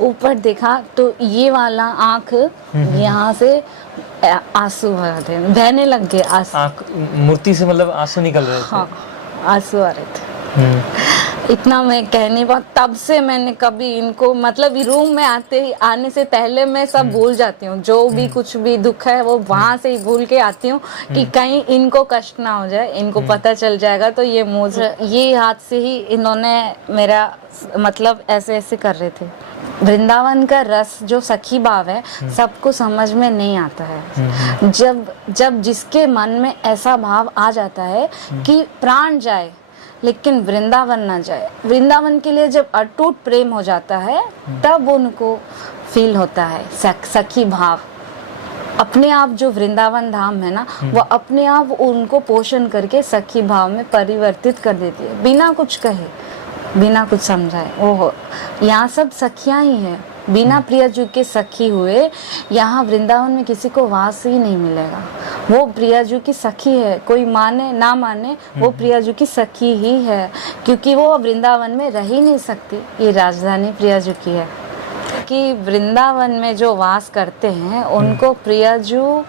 ऊपर देखा तो ये वाला आँख यहाँ से आंसू आ रहे थे, बहने लग गए आंसू। आँख मूर्ति से मतलब आंसू निकल रहे थे? हाँ, आंसू आ रहे थे। इतना मैं कह नहीं पा, तब से मैंने कभी इनको मतलब रूम में आने से पहले मैं सब भूल जाती हूँ, जो भी कुछ भी दुख है वो वहां से ही भूल के आती हूँ कि कहीं इनको कष्ट ना हो जाए, इनको पता चल जाएगा तो ये हाथ से ही इन्होंने मेरा मतलब ऐसे ऐसे कर रहे थे। वृंदावन का रस जो सखी भाव है सबको समझ में नहीं आता है। जब जिसके मन में ऐसा भाव आ जाता है कि प्राण जाए लेकिन वृंदावन ना जाए, वृंदावन के लिए जब अटूट प्रेम हो जाता है तब उनको फील होता है सखी भाव। अपने आप जो वृंदावन धाम है ना वो अपने आप उनको पोषण करके सखी भाव में परिवर्तित कर देती है, बिना कुछ कहे, बिना कुछ समझाए। ओहो, यहाँ सब सखियां ही हैं, बिना प्रियाजू के सखी हुए यहाँ वृंदावन में किसी को वास ही नहीं मिलेगा। वो प्रियाजू की सखी है, कोई माने ना माने वो प्रियाजू की सखी ही है, क्योंकि वो वृंदावन में रह ही नहीं सकती। ये राजधानी प्रियाजू की है कि वृंदावन में जो वास करते हैं उनको प्रियाजू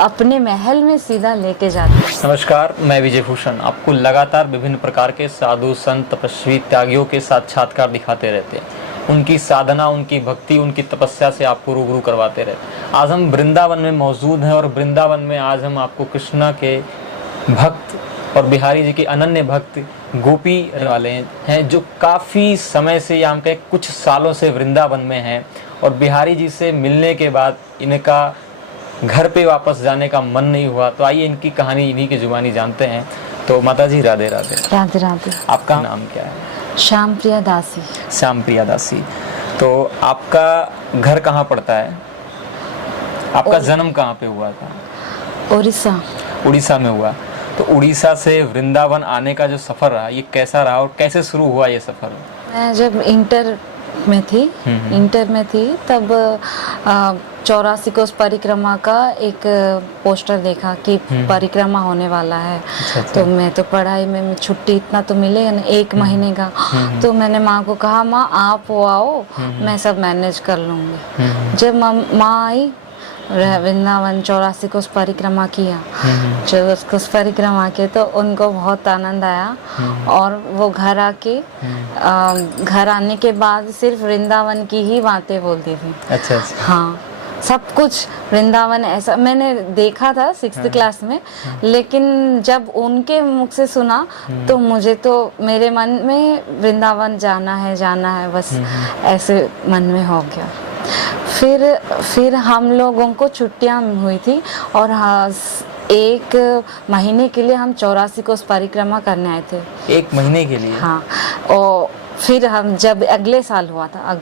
अपने महल में सीधा लेके जाते हैं। नमस्कार, मैं विजय भूषण आपको लगातार विभिन्न प्रकार के साधु संत तपस्वी त्यागियों के साक्षात्कार दिखाते रहते हैं। उनकी साधना, उनकी भक्ति, उनकी तपस्या से आपको रूबरू करवाते रहते हैं। आज हम वृंदावन में मौजूद हैं और वृंदावन में आज हम आपको कृष्णा के भक्त और बिहारी जी के अनन्य भक्त गोपी वाले हैं जो काफ़ी समय से या हम कहें कुछ सालों से वृंदावन में हैं। और बिहारी जी से मिलने के बाद इनका घर पे वापस जाने का मन नहीं हुआ, तो आइए इनकी कहानी इन्हीं की जुबानी जानते हैं। तो माता जी राधे राधे। राधे राधे। आपका नाम क्या है? श्याम प्रिया दासी। श्याम प्रिया दासी। तो आपका घर कहाँ पड़ता है? आपका जन्म कहाँ पे हुआ था? उड़ीसा। उड़ीसा में हुआ। तो उड़ीसा से वृंदावन आने का जो सफ़र रहा ये कैसा रहा और कैसे शुरू हुआ ये सफ़र? मैं जब इंटर में थी तब 84 कोस परिक्रमा का एक पोस्टर देखा कि परिक्रमा होने वाला है। तो मैं तो पढ़ाई में छुट्टी इतना तो मिलेगा ना, 1 महीने का। तो मैंने माँ को कहा, माँ आप आओ, मैं सब मैनेज कर लूँगी। जब माँ आई, वृंदावन 84 कोस परिक्रमा किया, जब उसको परिक्रमा के तो उनको बहुत आनंद आया। और वो घर आने के बाद सिर्फ वृंदावन की ही बातें बोलती थी। अच्छा। हाँ, सब कुछ वृंदावन ऐसा मैंने देखा था 6th क्लास में, लेकिन जब उनके मुख से सुना तो मुझे तो मेरे मन में वृंदावन जाना है बस, ऐसे मन में हो गया। फिर हम लोगों को छुट्टियां हुई थी और 1 महीने के लिए हम 84 कोस परिक्रमा करने आए थे। 1 महीने के लिए? हाँ। और फिर हम जब अगले साल हुआ था,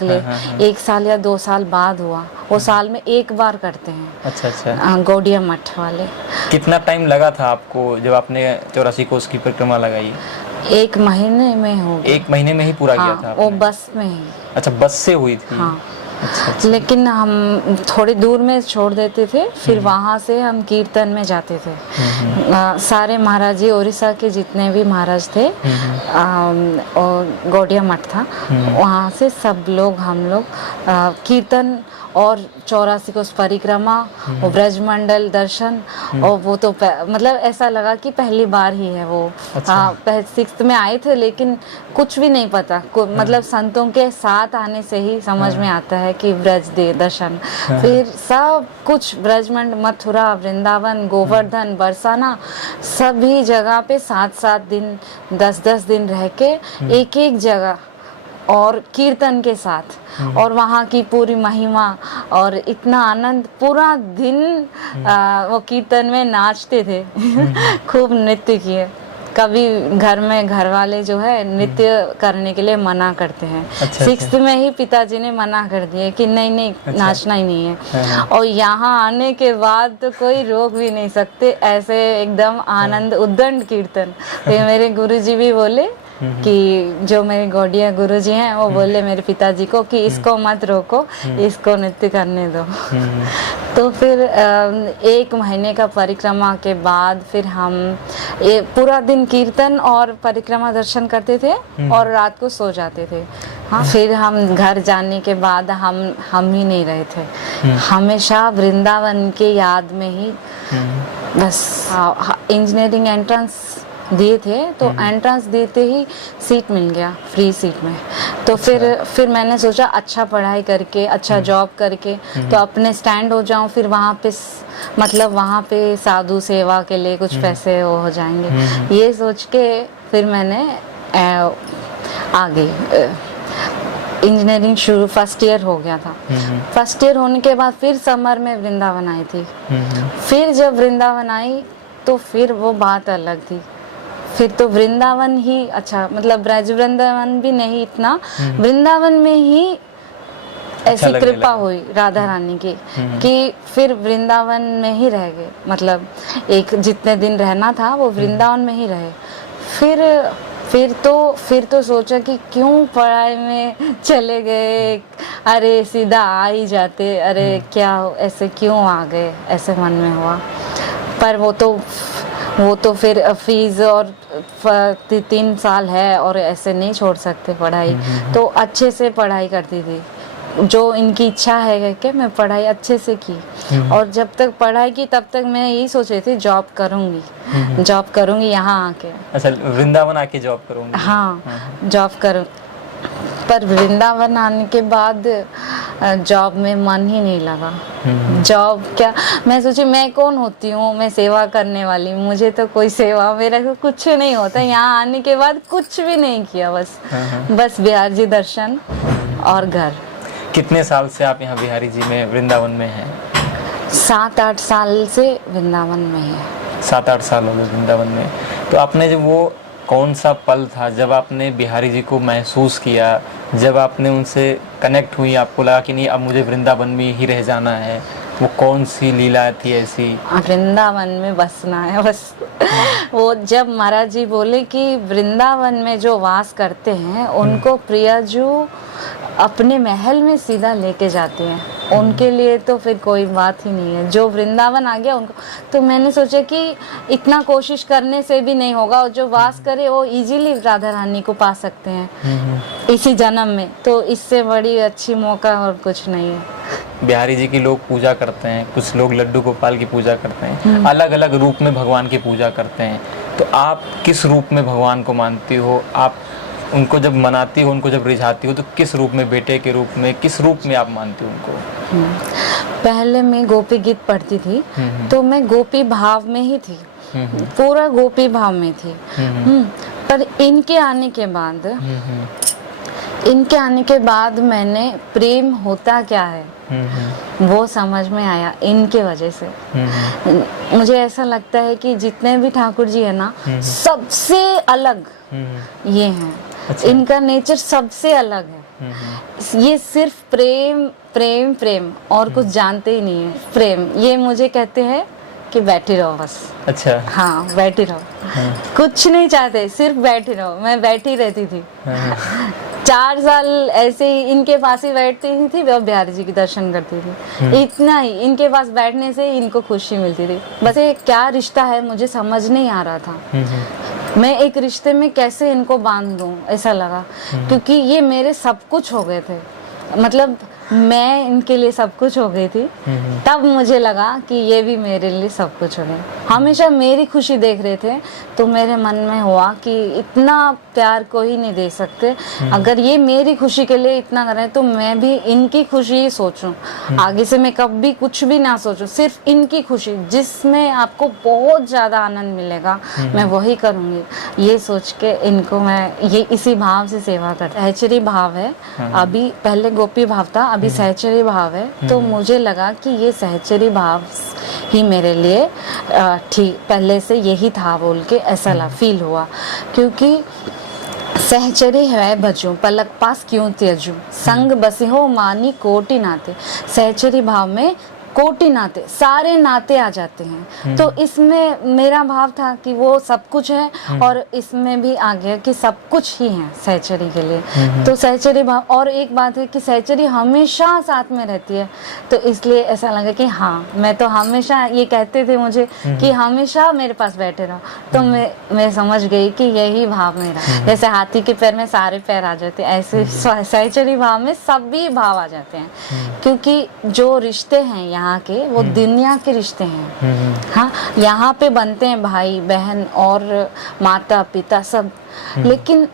1 साल या 2 साल बाद हुआ, वो साल में 1 बार करते हैं। अच्छा। गौड़िया मठ वाले। कितना टाइम लगा था आपको जब आपने 84 कोस की परिक्रमा लगाई? 1 महीने में हो गया। 1 महीने में ही पूरा किया था आपने? वो बस में ही। अच्छा, बस से हुई थी? हाँ। अच्छा। लेकिन हम थोड़ी दूर में छोड़ देते थे, फिर वहाँ से हम कीर्तन में जाते थे। सारे महाराज जी, उड़ीसा के जितने भी महाराज थे, और गौड़िया मठ था, वहाँ से सब लोग हम लोग कीर्तन और 84 कोस परिक्रमा और ब्रजमंडल दर्शन। और वो तो मतलब ऐसा लगा कि पहली बार ही है वो। अच्छा। 6th में आए थे लेकिन कुछ भी नहीं पता, मतलब संतों के साथ आने से ही समझ में आता है कि ब्रज दे दर्शन। फिर सब कुछ ब्रजमंड, मथुरा, वृंदावन, गोवर्धन, बरसाना, सभी जगह पे 7-7 दिन 10-10 दिन रह के एक जगह और कीर्तन के साथ, और वहाँ की पूरी महिमा और इतना आनंद, पूरा दिन वो कीर्तन में नाचते थे। खूब नृत्य किए। कभी घर में घर वाले जो है नृत्य करने के लिए मना करते हैं। अच्छा। 6th में ही पिताजी ने मना कर दिए कि नहीं नाचना ही नहीं है। और यहाँ आने के बाद तो कोई रोक भी नहीं सकते, ऐसे एकदम आनंद उद्दंड कीर्तन। तो मेरे गुरुजी भी बोले कि जो मेरे गौड़िया गुरुजी हैं वो बोले मेरे पिताजी को कि इसको मत रोको, इसको नृत्य करने दो। तो फिर 1 महीने का परिक्रमा के बाद फिर हम पूरा दिन कीर्तन और परिक्रमा दर्शन करते थे और रात को सो जाते थे। हाँ, फिर हम घर जाने के बाद हम ही नहीं रहे थे, हमेशा वृंदावन के याद में ही बस। इंजीनियरिंग एंट्रेंस दिए थे, तो एंट्रेंस देते ही सीट मिल गया, फ्री सीट में। तो फिर मैंने सोचा अच्छा पढ़ाई करके, अच्छा जॉब करके तो अपने स्टैंड हो जाऊं, फिर वहाँ पे मतलब वहाँ पे साधु सेवा के लिए कुछ पैसे वो हो जाएंगे, ये सोच के फिर मैंने आगे इंजीनियरिंग शुरू, फर्स्ट ईयर हो गया था। फर्स्ट ईयर होने के बाद फिर समर में वृंदावन आई थी। फिर जब वृंदावन आई तो फिर वो बात अलग थी, फिर तो वृंदावन ही अच्छा, मतलब ब्रज वृंदावन भी नहीं इतना, वृंदावन में ही ऐसी कृपा हुई राधा रानी की कि फिर वृंदावन में ही रह गए, मतलब एक जितने दिन रहना था वो वृंदावन में ही रहे। फिर तो सोचा कि क्यों पढ़ाई में चले गए, अरे सीधा आ ही जाते, अरे क्या ऐसे क्यों आ गए, ऐसे मन में हुआ। पर वो तो फिर फीस और 3 साल है और ऐसे नहीं छोड़ सकते पढ़ाई, तो अच्छे से पढ़ाई करती थी, जो इनकी इच्छा है कि मैं पढ़ाई अच्छे से की। और जब तक पढ़ाई की तब तक मैं यही सोच रही थी जॉब करूंगी यहाँ आके। अच्छा, वृंदावन आके जॉब करूंगी। हाँ, जॉब करूँ, पर वृंदावन आने के बाद जॉब में मन ही नहीं लगा। जॉब क्या, मैं सोची मैं कौन होती हूँ, मैं सेवा करने वाली, मुझे तो कोई सेवा, मेरा को कुछ नहीं होता। यहाँ आने के बाद कुछ भी नहीं किया, बस बिहार जी दर्शन और घर। कितने साल से आप यहाँ बिहारी जी में वृंदावन में हैं? 7-8 साल से वृंदावन में है। 7-8 साल हो गए वृंदावन में। तो आपने जब वो कौन सा पल था जब आपने बिहारी जी को महसूस किया, जब आपने उनसे कनेक्ट हुई, आपको लगा कि नहीं अब मुझे वृंदावन में ही रह जाना है, वो कौन सी लीला थी ऐसी? वृंदावन में बसना है बस। वो जब महाराज जी बोले कि वृंदावन में जो वास करते हैं उनको प्रियाजू अपने महल में सीधा लेके जाते हैं, उनके लिए तो फिर कोई बात ही नहीं है। जो वृंदावन आ गया उनको, तो मैंने सोचा कि इतना कोशिश करने से भी नहीं होगा, और जो वास करे वो इजीली राधा रानी को पा सकते हैं इसी जन्म में, तो इससे बड़ी अच्छी मौका और कुछ नहीं है। बिहारी जी की लोग पूजा करते हैं, कुछ लोग लड्डू गोपाल की पूजा करते हैं, अलग अलग रूप में भगवान की पूजा करते हैं। तो आप किस रूप में भगवान को मानती हो? आप उनको जब मनाती हो, उनको जब रिझाती हो, तो किस रूप में, बेटे के रूप में, किस रूप में आप मानती हो उनको? पहले मैं गोपी गीत पढ़ती थी, तो मैं गोपी भाव में ही थी, पूरा गोपी भाव में थी। पर इनके आने के बाद मैंने प्रेम होता क्या है वो समझ में आया इनके वजह से। मुझे ऐसा लगता है कि जितने भी ठाकुर जी है ना, सबसे अलग ये हैं। अच्छा। इनका नेचर सबसे अलग है। ये सिर्फ प्रेम प्रेम प्रेम और कुछ जानते ही नहीं है। प्रेम, ये मुझे कहते हैं कि बैठी रहो बस। अच्छा, हाँ, बैठी रहो, कुछ नहीं चाहते, सिर्फ बैठी रहो। मैं बैठी रहती थी 4 साल ऐसे ही इनके पास ही बैठती थी और बिहारी जी की दर्शन करती थी। इतना ही, इनके पास बैठने से इनको खुशी मिलती थी। बस ये क्या रिश्ता है मुझे समझ नहीं आ रहा था। मैं एक रिश्ते में कैसे इनको बांध दूं, ऐसा लगा, क्योंकि ये मेरे सब कुछ हो गए थे, मतलब मैं इनके लिए सब कुछ हो गई थी। तब मुझे लगा कि ये भी मेरे लिए सब कुछ हो गए। हमेशा मेरी खुशी देख रहे थे, तो मेरे मन में हुआ कि इतना प्यार कोई नहीं दे सकते। अगर ये मेरी खुशी के लिए इतना कर रहे हैं, तो मैं भी इनकी खुशी ही सोचूं। आगे से मैं कभी कुछ भी ना सोचूं, सिर्फ इनकी खुशी, जिसमें आपको बहुत ज्यादा आनंद मिलेगा, मैं वही करूंगी। ये सोच के इनको मैं ये इसी भाव से सेवा करती। सहचरी भाव है, अभी पहले गोपी भाव था, अभी सहचरी भाव है। तो मुझे लगा कि ये सहचरी भाव ही मेरे लिए ठीक पहले से यही था बोल के ऐसा फील हुआ। क्योंकि सहचरी है भजूं पलक पास क्यों त्यजूं, संग बसे हो मानी कोटि नाते। सहचरी भाव में कोटि नाते, सारे नाते आ जाते हैं। तो इसमें मेरा भाव था कि वो सब कुछ है, और इसमें भी आ गया कि सब कुछ ही है सहचरी के लिए। तो सहचरी भाव, और एक बात है कि सहचरी हमेशा साथ में रहती है, तो इसलिए ऐसा लगा कि हाँ, मैं तो हमेशा, ये कहते थे मुझे कि हमेशा मेरे पास बैठे रहो, तो मैं समझ गई कि यही भाव मेरा, जैसे हाथी के पैर में सारे पैर आ जाते हैं, ऐसे सहचरी भाव में सभी भाव आ जाते हैं। क्योंकि जो रिश्ते हैं यहाँ के, वो दुनिया के रिश्ते हैं। हाँ, यहाँ पे बनते हैं भाई बहन और माता पिता सब, लेकिन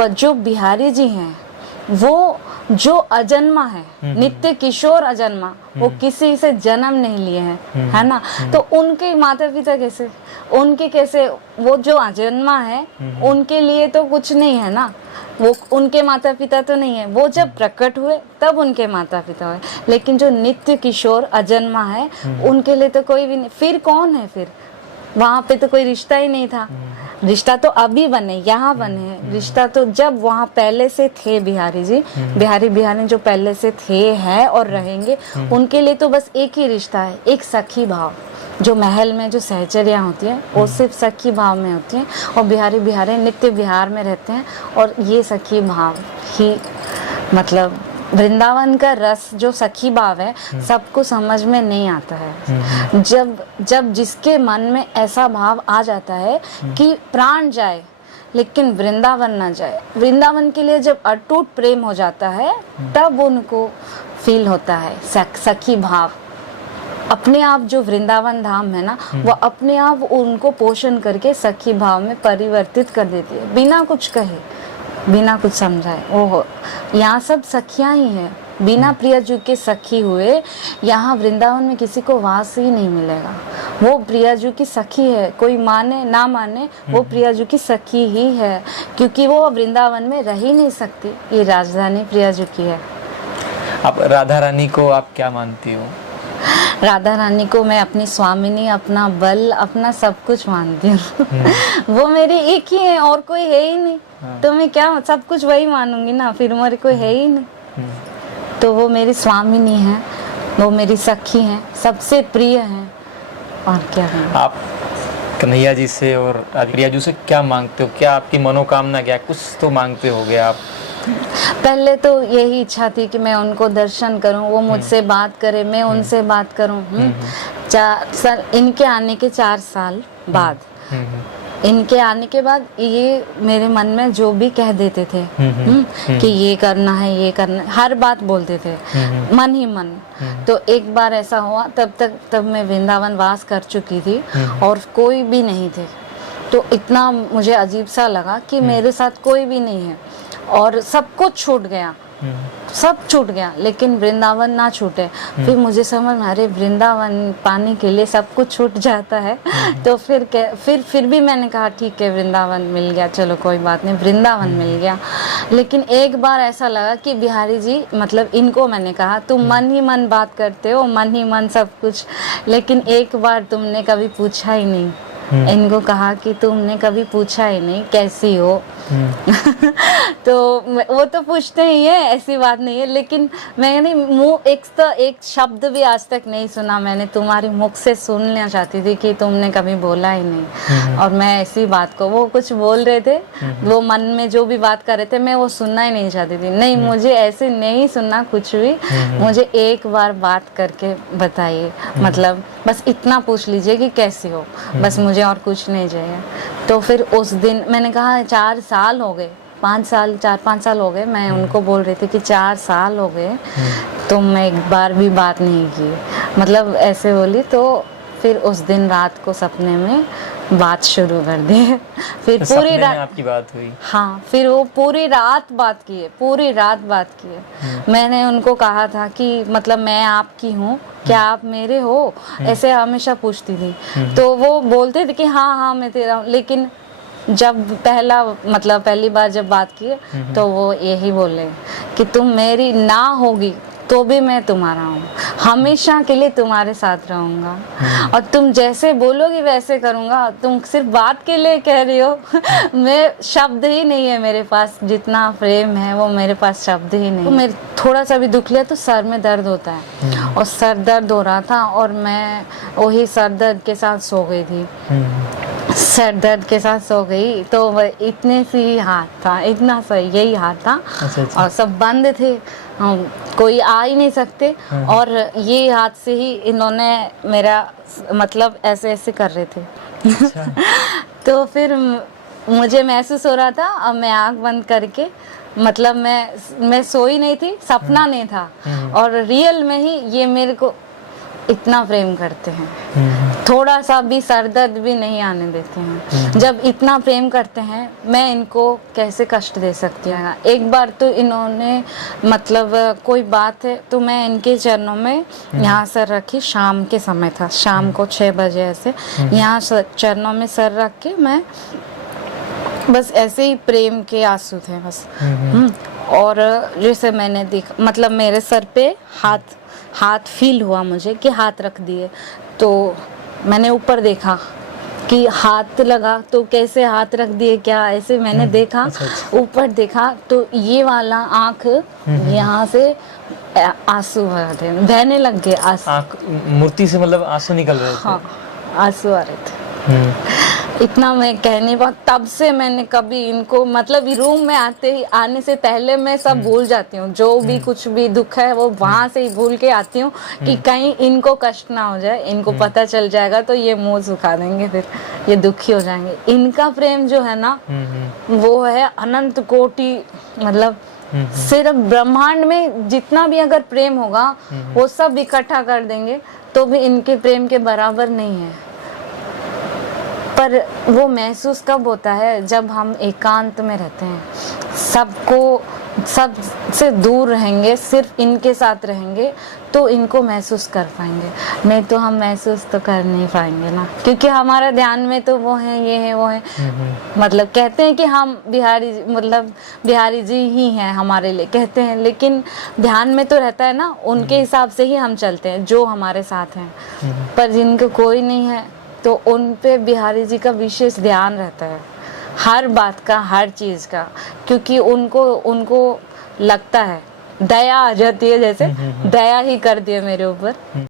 जो बिहारी जी हैं, वो जो अजन्मा है, नित्य किशोर अजन्मा, वो किसी से जन्म नहीं लिए हैं, है ना। तो उनके माता पिता कैसे, उनके कैसे, वो जो अजन्मा है उनके लिए तो कुछ नहीं है ना, वो उनके माता पिता तो नहीं है, वो जब प्रकट हुए तब उनके माता पिता हुए। लेकिन जो नित्य किशोर अजन्मा है, उनके लिए तो कोई भी नहीं, फिर कौन है, फिर वहां पे तो कोई रिश्ता ही नहीं था। रिश्ता तो अभी बने, यहाँ बने हैं, रिश्ता तो जब वहाँ पहले से थे बिहारी जी, बिहारी जो पहले से थे, हैं और रहेंगे, उनके लिए तो बस एक ही रिश्ता है, एक सखी भाव। जो महल में जो सहचरियाँ होती हैं, वो सिर्फ सखी भाव में होती हैं, और बिहारी नित्य बिहार में रहते हैं, और ये सखी भाव ही, मतलब वृंदावन का रस जो सखी भाव है, सबको समझ में नहीं आता है। जब जिसके मन में ऐसा भाव आ जाता है कि प्राण जाए लेकिन वृंदावन ना जाए, वृंदावन के लिए जब अटूट प्रेम हो जाता है, तब उनको फील होता है सखी भाव। अपने आप जो वृंदावन धाम है ना, वो अपने आप उनको पोषण करके सखी भाव में परिवर्तित कर देती है, बिना कुछ कहे, बिना कुछ समझाए। ओहो, यहाँ सब सखियां ही है, बिना प्रियाजू के सखी हुए यहाँ वृंदावन में किसी को वास ही नहीं मिलेगा। वो प्रियाजू की सखी है, कोई माने ना माने, वो प्रियाजू की सखी ही है, क्योंकि वो वृंदावन में रह ही नहीं सकती, ये राजधानी प्रियाजू की है। आप राधा रानी को आप क्या मानती हो? राधा रानी को मैं अपनी स्वामिनी, अपना बल, अपना सब कुछ मानती हूँ। वो मेरी एक ही है, और कोई है ही नहीं। तो मैं क्या, सब कुछ वही मानूंगी ना, फिर मेरे कोई है ही नहीं। तो वो मेरी स्वामिनी है, वो मेरी सखी है, सबसे प्रिय है, और क्या है। आप कन्हैया जी से और प्रियाजू से क्या मांगते हो? क्या आपकी मनोकामना क्या, कुछ तो मांगते होगे आप? पहले तो यही इच्छा थी कि मैं उनको दर्शन करूं, वो मुझसे बात करे, मैं उनसे बात करूं। इनके आने के 4 साल बाद, इनके आने के बाद ये मेरे मन में जो भी कह देते थे कि ये करना है, ये करना है, हर बात बोलते थे, मन ही मन। तो एक बार ऐसा हुआ, तब मैं वृंदावन वास कर चुकी थी और कोई भी नहीं थे। तो इतना मुझे अजीब सा लगा कि मेरे साथ कोई भी नहीं है, और सब कुछ छूट गया, सब छूट गया, लेकिन वृंदावन ना छूटे। फिर मुझे समझ में, अरे वृंदावन पाने के लिए सब कुछ छूट जाता है। तो फिर भी मैंने कहा ठीक है, वृंदावन मिल गया, चलो कोई बात नहीं, वृंदावन मिल गया। लेकिन एक बार ऐसा लगा कि बिहारी जी, मतलब इनको मैंने कहा, तुम मन ही मन बात करते हो, मन ही मन सब कुछ, लेकिन एक बार तुमने कभी पूछा ही नहीं। इनको कहा कि तुमने कभी पूछा ही नहीं कैसी हो। तो वो तो पूछते ही है, ऐसी बात नहीं है, लेकिन मैंने मुंह एक शब्द भी आज तक नहीं सुना। मैंने तुम्हारी मुख से सुनना चाहती थी कि तुमने कभी बोला ही नहीं। और मैं ऐसी बात को, वो कुछ बोल रहे थे, वो मन में जो भी बात कर रहे थे, मैं वो सुनना ही नहीं चाहती थी। नहीं, मुझे ऐसे नहीं सुनना कुछ भी, मुझे एक बार बात करके बताइए, मतलब बस इतना पूछ लीजिए कि कैसी हो, बस मुझे और कुछ नहीं चाहिए। तो फिर उस दिन मैंने कहा 4 साल हो गए, 4-5 साल हो गए, मैं उनको बोल रही थी कि 4 साल हो गए तो मैं एक बार भी बात नहीं की, मतलब ऐसे बोली। तो फिर उस दिन रात को सपने में बात शुरू कर दी। फिर तो पूरी रात आपकी बात हुई? हाँ, फिर वो पूरी रात बात किए, पूरी रात बात किए। मैंने उनको कहा था कि मतलब मैं आपकी हूँ, क्या आप मेरे हो, ऐसे हमेशा पूछती थी। तो वो बोलते थे कि हाँ हाँ मैं तेरा हूँ, लेकिन जब पहली बार जब बात की तो वो यही बोले कि तुम मेरी ना होगी तो भी मैं तुम्हारा हूँ, हमेशा के लिए तुम्हारे साथ रहूंगा और तुम जैसे बोलोगी वैसे करूंगा। तुम सिर्फ बात के लिए कह रही हो मैं शब्द ही नहीं है मेरे पास, जितना प्रेम है वो मेरे पास शब्द ही नहीं। तो मेरे थोड़ा सा भी दुख लिया तो सर में दर्द होता है और सर दर्द हो रहा था और मैं वही सर दर्द के साथ सो गई थी। सर दर्द के साथ सो गई तो इतने सी हाथ था, इतना सा यही हाथ था। अच्छा। और सब बंद थे, कोई आ ही नहीं सकते और ये हाथ से ही इन्होंने मेरा मतलब ऐसे ऐसे कर रहे थे। अच्छा। तो फिर मुझे महसूस हो रहा था और मैं आंख बंद करके मतलब मैं सोई नहीं थी, सपना नहीं था और रियल में ही ये मेरे को इतना प्रेम करते हैं, थोड़ा सा भी सर दर्द भी नहीं आने देते हैं। जब इतना प्रेम करते हैं मैं इनको कैसे कष्ट दे सकती हूँ। एक बार तो इन्होंने मतलब कोई बात है तो मैं इनके चरणों में यहाँ सर रखी, शाम के समय था, शाम को 6 बजे ऐसे यहाँ चरणों में सर रख के मैं बस ऐसे ही प्रेम के आंसू थे बस। और जैसे मैंने देखा मतलब मेरे सर पे हाथ फील हुआ मुझे कि हाथ रख दिए, तो मैंने ऊपर देखा कि हाथ लगा तो कैसे हाथ रख दिए क्या, ऐसे मैंने देखा। ऊपर देखा तो ये वाला आंख यहाँ से आंसू बहने लग गए, आंसू मूर्ति से मतलब आंसू निकल रहे थे। हाँ, आंसू आ रहे थे। इतना मैं कह नहीं पाऊँ। तब से मैंने कभी इनको मतलब रूम में आने से पहले मैं सब भूल जाती हूँ, जो भी कुछ भी दुख है वो वहां से ही भूल के आती हूँ कि कहीं इनको कष्ट ना हो जाए। इनको पता चल जाएगा तो ये मुंह सुखा देंगे, फिर ये दुखी हो जाएंगे। इनका प्रेम जो है ना वो है अनंत कोटि, मतलब सिर्फ ब्रह्मांड में जितना भी अगर प्रेम होगा वो सब इकट्ठा कर देंगे तो भी इनके प्रेम के बराबर नहीं है। पर वो महसूस कब होता है जब हम एकांत में रहते हैं, सबसे दूर रहेंगे, सिर्फ इनके साथ रहेंगे तो इनको महसूस कर पाएंगे, नहीं तो हम महसूस तो कर नहीं पाएंगे ना, क्योंकि हमारा ध्यान में तो वो है, ये है, वो है। मतलब कहते हैं कि हम बिहारी जी ही हैं हमारे लिए, कहते हैं, लेकिन ध्यान में तो रहता है ना, उनके हिसाब से ही हम चलते हैं जो हमारे साथ हैं। पर जिनको कोई नहीं है तो उन पे बिहारी जी का विशेष ध्यान रहता है, हर बात का, हर चीज का, क्योंकि उनको लगता है, दया आ जाती है, जैसे दया ही कर दिए मेरे ऊपर।